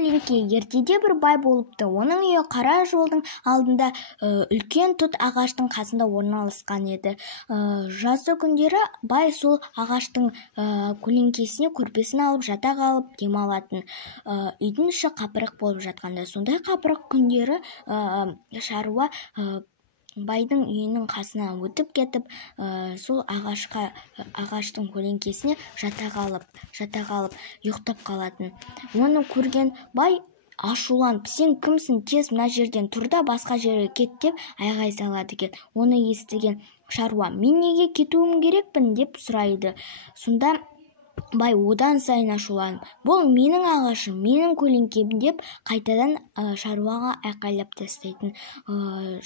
көлеңке ертеде бір бай болыпты. Оның үйі қара жолдың алдында үлкен тұт ағаштың қасында орналасқан еді. Жазы күндері бай сол ағаштың көлеңкесіне көрпесін алып жата қалып демалатын. Үйдің іші қапырық болып жатқанда, сондай қапырық күндері шаруа байдың үйінің қасынан өтіп кетіп, сол ағаштың көлеңкесіне жата қалып ұйықтап қалатын. Оны көрген бай ашуланып, сен кімсің, тез мына жерден тұр да басқа жерге кет деп айғай салады екен. Оны естіген шаруа, мен неге кетуім керекпін деп сұрайды. Сонда бай одан сайын ашуланып, бұл менің ағашым, менің көлеңкем деп қайтадан шаруаға айқайлап тастайтын.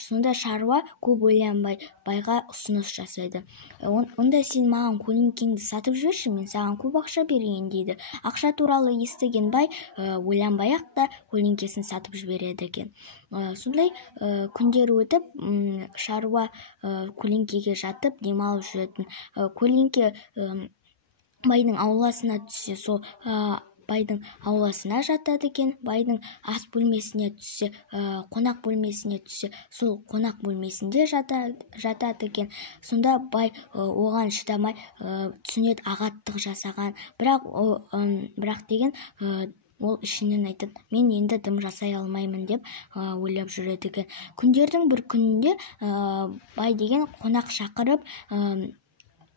Сонда шаруа көп ойланбай байға ұсыныс жасайды. Онда сен маған көлеңкеңді сатып жіберші, мен саған көп ақша берейін дейді. Ақша туралы естіген бай ойланбай-ақ та көлеңкесін сатып жібереді екен. Сондай күндер өтіп, шаруа көлеңкеге жатып демалып жүретін. Көлеңке байдың ауласына түссе, сол байдың ауласына жатады екен. Байдың ас бөлмесіне түссе, қонақ бөлмесіне түссе, сол қонақ бөлмесінде жатады екен. Сонда бай оған шыдамай түсінеді, ағаттық жасаған. Бірақ деген ол ішінен айтады, мен енді дым жасай алмаймын деп ойлап жүреді екен. Күндердің бір күнінде бай деген қонақ шақырып,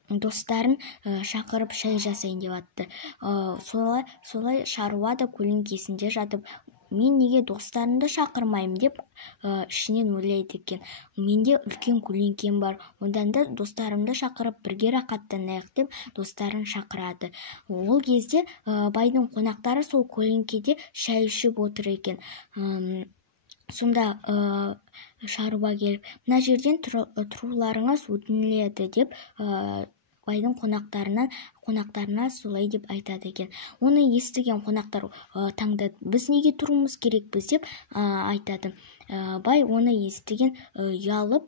достарын шақырып шай жасайын деп атты. Солай шаруа да көлеңкесінде жатып, мен неге достарымды шақырмаймын деп ішінен ойлайды екен. Менде үлкен көлеңкем бар, одан да достарымды шақырып бірге рақаттанайық деп достарын шақырады. Ол кезде байдың қонақтары сол көлеңкеде шай ішіп отыр екен. Сонда шаруа келіп, мына жерден тұруларыңыз өтініледі деп байдың қонақтарына солай деп айтады екен. Оны естіген қонақтар таңдады, біз неге тұруымыз керекпіз деп айтады. Бай оны естіген ұялып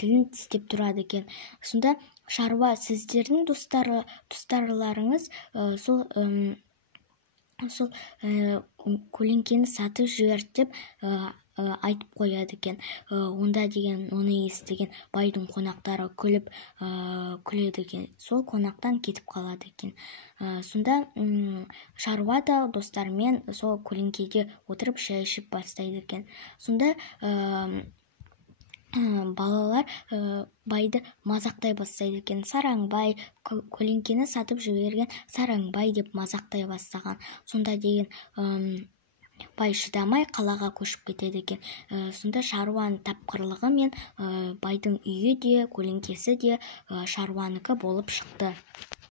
тілін тістеп тұрады екен. Сонда шаруа, сіздердің достарларыңыз сол көлеңкені сатып жіберді деп айтып қояды екен. Онда деген оны естіген байдың қонақтары күледі екен. Сол қонақтан кетіп қалады екен. Сонда шаруа да достарымен сол көлеңкеде отырып шай ішіп бастайды екен. Сонда балалар байды мазақтай бастайды екен. Сараңбай, көлеңкені сатып жіберген Сараңбай деп мазақтай бастаған. Сонда деген бай шыдамай қалаға көшіп кетеді екен. Сонда шаруаның тапқырлығы мен байдың үйі де, көлеңкесі де шаруаныкі болып шықты.